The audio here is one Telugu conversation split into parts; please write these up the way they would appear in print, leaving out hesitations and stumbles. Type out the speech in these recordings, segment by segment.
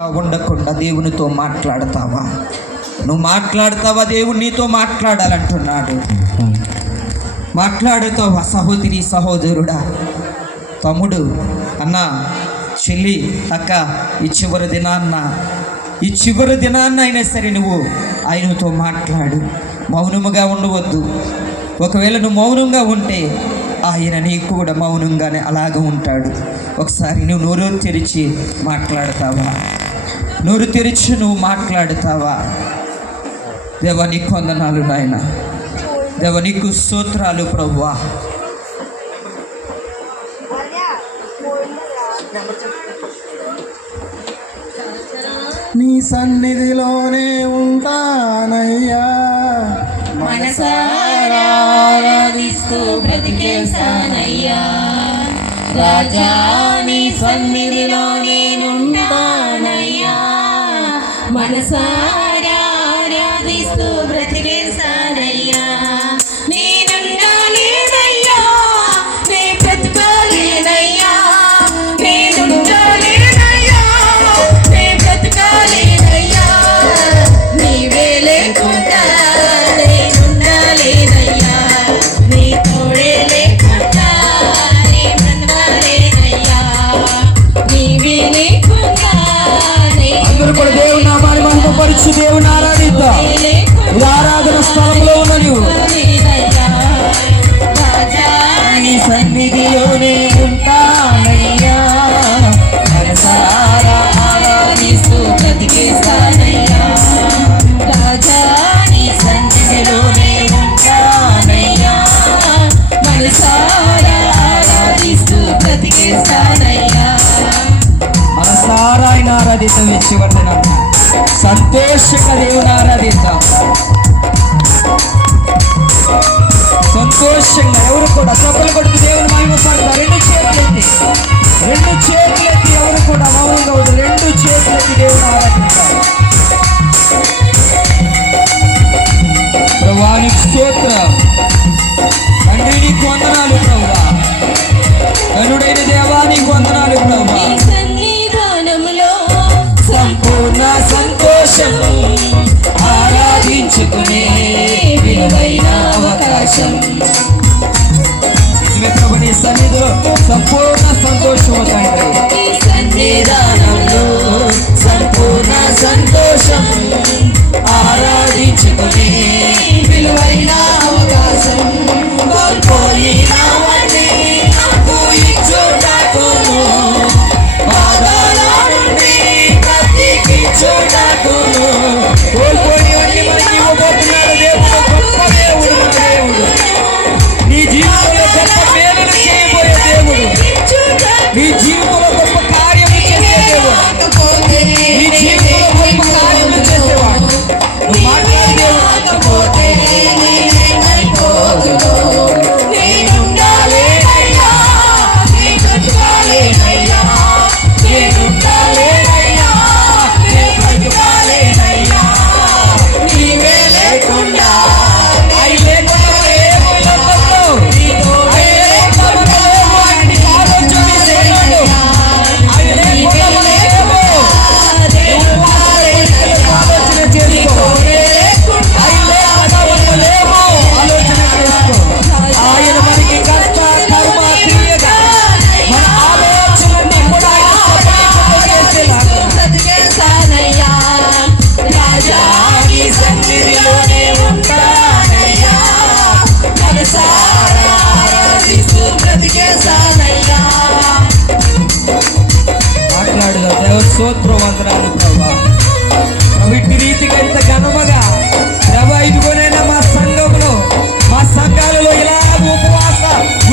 ఉండకుండా దేవునితో మాట్లాడతావా? నువ్వు మాట్లాడతావా? దేవుడు నీతో మాట్లాడాలంటున్నాడు. మాట్లాడుతావా? సహోదరి సహోదరుడా, తమ్ముడు, అన్న, చెల్లి, అక్క, ఈ చివరి దినాన్న అయినా సరే నువ్వు ఆయనతో మాట్లాడు. మౌనముగా ఉండవద్దు. ఒకవేళ నువ్వు మౌనంగా ఉంటే ఆయన నీకు కూడా మౌనంగానే అలాగ ఉంటాడు. ఒకసారి నువ్వు నోరు తెరిచి మాట్లాడతావా? నోరు తెరిచి నువ్వు మాట్లాడతావా? దేవా నీకు వందనాలు నాయన, దేవా నీకు స్తోత్రాలు ప్రభువా. నీ సన్నిధిలోనే ఉంటానయ్యా, మనసారా ఆరాధిస్తూ బ్రతికేశానయ్యా. రాజా నీ సన్నిధిలో నేనుంటానయ్యా, మనసారా ఆరాధిస్తూ బ్రతికేశానయ్యా. నేనుండాలేనయ్యా, నే బ్రతకాలేనయ్యా, నేనుండాలేనయ్యా, నే బ్రతకాలేనయ్యా. నీవే లేకుండా నేనుండాలేనయ్యా, నీ తోడే లేకుండా నే బ్రతకాలేనయ్యా. నీవే లేకుండా అందరూ కూడా దేవుని నామాన్ని మహిమపరచు, దేవుని ఆరాధిద్దాం. ఈ ఆరాధన స్థలంలో ఉన్న నువ్వు నీ సన్నిధిలోనే ఉంటానయ్యా, మనసారా ఆరాధిస్తూ బ్రతికేస్తానయ్యా. రాజా నీ సన్నిధిలోనే ఉంటానయ్యా, మనసారా ఆరాధిస్తూ బ్రతికేస్తానయ్యా. మనసారా ఆయన ఆరాధిద్దాం. ఇచ్చివర్ధనం సంతోషంగా దేవుని ఆరాధిద్దాం. సంతోషంగా ఎవరు కూడా చప్పలు కొడుతూ దేవుని మహిమ పడతారు. రెండు చేతులెత్తి ఎవరు కూడా మౌనంగా ఉండదు. రెండు చేతులెత్తి దేవుని ఆరాధిస్తారు. ప్రభువా నీకు స్తోత్రం. తండ్రి నీకు వందనాలు ప్రభువా. కరుడైన దేవా నీకు వందనాలు ప్రభువా. నీ సన్నిధానములో సంపూర్ణ సంతోషం ఆరాధించుకునే విలువైన అవకాశం. నిజమే ప్రభు, నీ సన్నిధిలో సంపూర్ణ సంతోషము తండ్రి. నీ సన్నిధానంలో సంపూర్ణ సంతోషం ఆరాధించుకునే విలువైన అవకాశం. కోల్పోయినవన్నీ నాకు ఇచ్చుటకును, బాధల నుండి బ్రతికించుటకును. కోల్పోయినవన్నీ మనకి ఇవ్వబోతున్నాడు దేవుడు. గొప్ప దేవుడు మన దేవుడు. నీ జీవితంలో గొప్ప మేలులు చేయబోయే దేవుడు. నీ జీవితంలో గొప్ప కార్యములు చేసే దేవుడు. నీ జీవితంలో గొప్ప కార్యములు చేసేవాడు. నువ్వు మాట్లాడే దేవుడు. నేనుండాలేనయ్యా, నీ బ్రతకాలేనయ్యా, నేనుండాలేనయ్యా, నే బ్రతకాలేనయ్యా. నీవే లేకుండా ఆయన లేకుండా ఏమీ లోకంలో. ఆయన లేకుండా మనం లేము. ఆయన్ని ఆలోచన చేసేవాడు. ఆయన లేకుండా మనం లేము. నువ్వు ఆలోచన చేసుకో. ఆయన లేకుండా మనం లేము. ఆలోచన చేసుకో. ఆయన మనకి కష్ట కర్మ తీయగా మన ఆలోచనలన్నీ కూడా ఆయన సఫలీకృతం బ్రతికేస్తానయ్యా. రాజా నీ సన్నిధిలోనే ఉంటానయ్యా, మనసారా ఆరాధిస్తూ బ్రతికేస్తానయ్యా. మాట్లాడుదా దేవ స్తోత్రం, వందనాలు ప్రభా. ఇట్టి రీతిగా ఎంత ఘనముగా ప్రభా, ఇదిగోనైనా మా సంఘాలలో ఇలా ఉపవాస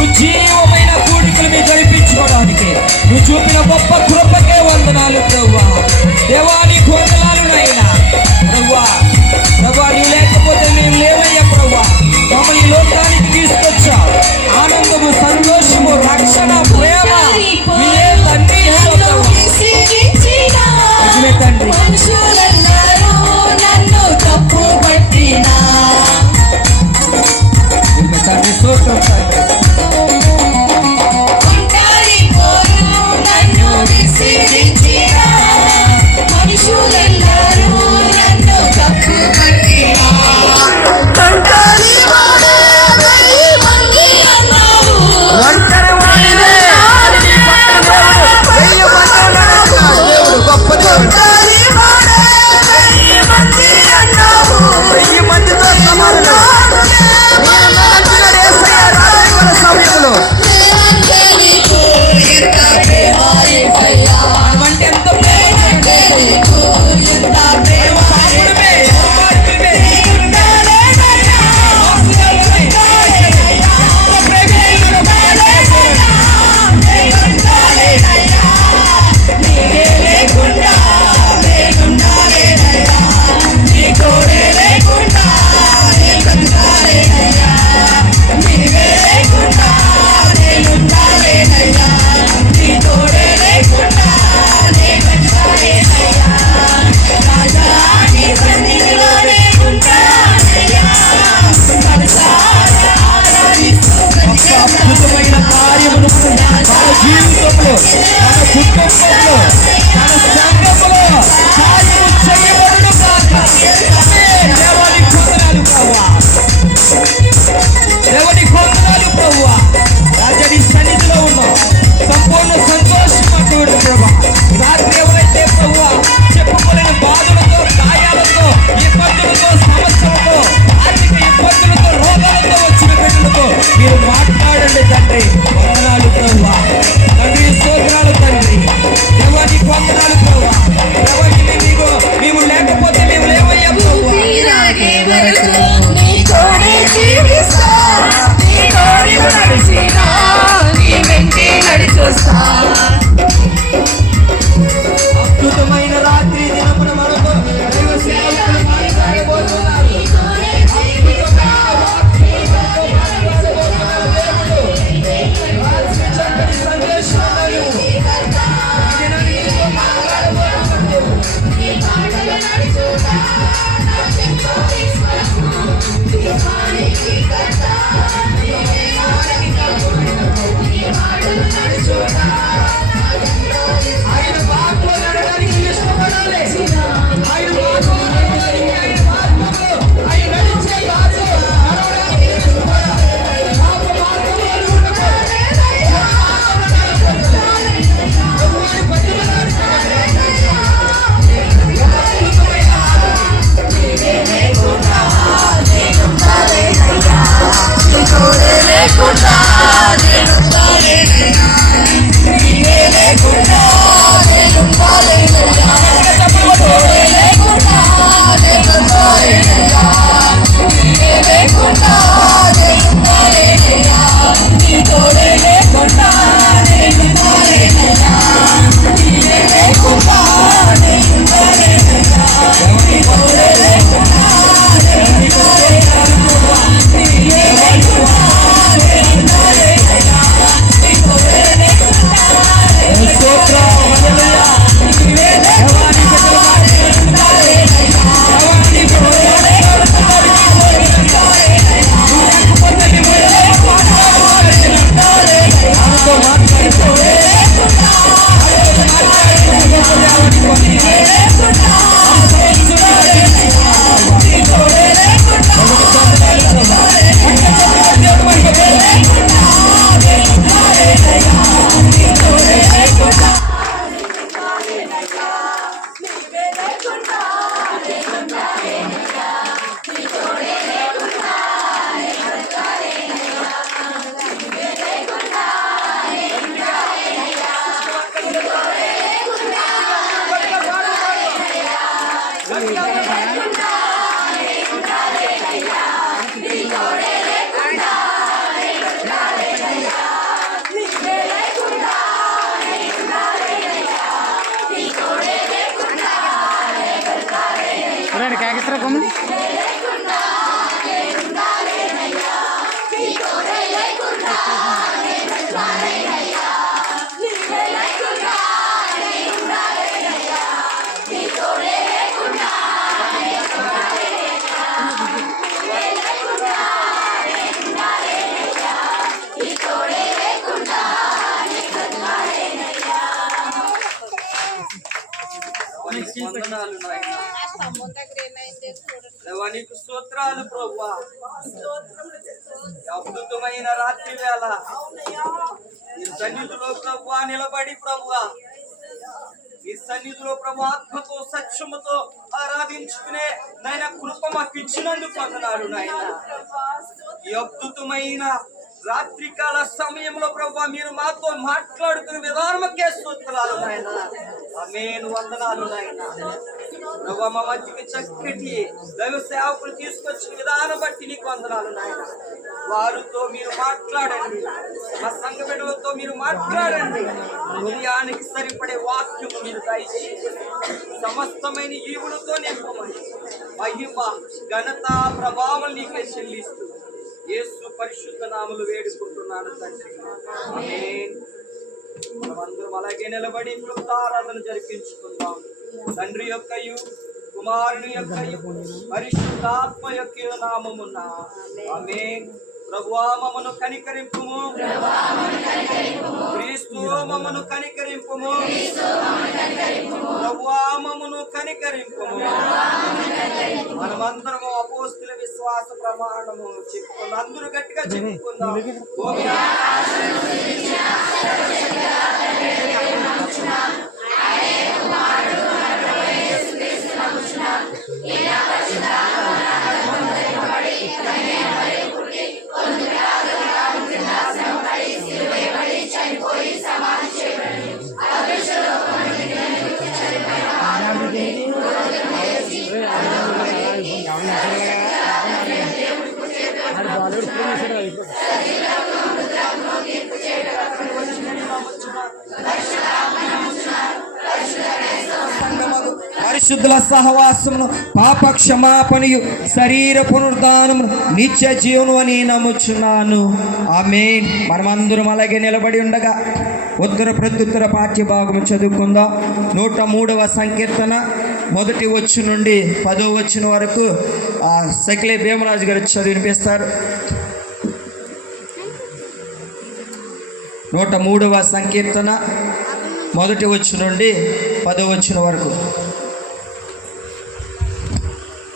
ఉజ్జీవమైన కూడికలు మీరు జరిపించుకోవడానికి నువ్వు చూపిన గొప్ప కృపకే వందనాలు ప్రభా. దేవా నీకు వందనాలు నాయనా. ప్రభా నువ్వు లేకపోతే మేము లేవయ్యా ప్రభా. మమ్మల్ని ఈ లోకానికి తీసుకొచ్చావు. ఆనందము, సంతోషము, రక్షణ, ప్రేమ ఇవన్నీ నిజమే తండ్రి. మనుషులెల్లరూ నన్ను తప్పు పట్టినా నిజమే తండ్రి, స్తోత్రం తండ్రి. ఒంటరి పోరు నన్ను ఆయన మార్పులో నడవడానికి ఇష్టపడాలి. ఆయన మార్పులో నడవడానికి, ఆయన మార్పులో ఆయన నడిచే మార్గం నడవడానికి ఇష్టపడాలి. పాప మార్గంలో ఉండకూడదు. ప్రభువుని బతిమలాడి నీకు స్తోత్రాలు ప్రభువా. అద్భుతమైన రాత్రి వేళ నీ సన్నిధిలో ప్రభువా నిలబడి ప్రభువా నీ సన్నిధిలో ప్రభు ఆత్మతో సత్యముతో ఆరాధించుకునే నాయన కృప మాకు ఇచ్చినందుకు వందనాలు నాయన. ఈ అద్భుతమైన రాత్రికాల సమయంలో ప్రభు మీరు మాతో మాట్లాడుతున్న విధానమకే స్తోత్రాలు నాయన. ఆమేన్. వందనాలు నాయన. ప్రభు మా మధ్యకి చక్కటి దైవ సేవకులు తీసుకొచ్చిన విధానం బట్టి నీకు వందనాలు నాయన. వారితో మీరు మాట్లాడండి, మా సంఘ బిడ్డలతో మీరు మాట్లాడండి. హృదయానికి సరిపడే వాక్యము మీరు దయచేసి సమస్తమైన ఈవులతో నింపమని మహిమ ఘనత ప్రభావం నీకే చెల్లిస్తూ యేసు పరిశుద్ధ నామములు వేడుకుంటున్నాను తండ్రి. ఆమేన్. మనమందరం అలాగే నిలబడి ఆరాధన జరిపించుకుందాం. తండ్రి యొక్కయు కుమారుని యొక్కయు పరిశుద్ధాత్మ యొక్క నామమున ఆమేన్. ప్రభువా మమ్మను కనికరింపుము, క్రీస్తు మమ్మను కనికరింపుము, ప్రభువా మమ్మను కనికరింపుము. మనమందరము అపోస్తుల విశ్వాస ప్రమాణము చెప్పుకుందాం. అందరూ గట్టిగా చెప్పుకుందాం. పరిశుద్ధుల సహవాసమును, పాప క్షమాపణయు, శరీర పునరుద్ధానము, నిత్య జీవను అని నమ్ముచున్నాను. ఆమేన్. మనమందరం అలాగే నిలబడి ఉండగా ఉత్తర ప్రత్యుత్తర పాఠ్య భాగము చదువుకుందాం. 103వ సంకీర్తన 1వ వచనం నుండి 10వ వచనం వరకు సకిలే భీమరాజు గారు చదివి వినిపిస్తారు. 103వ సంకీర్తన 1వ వచనం నుండి 10వ వచనం వరకు.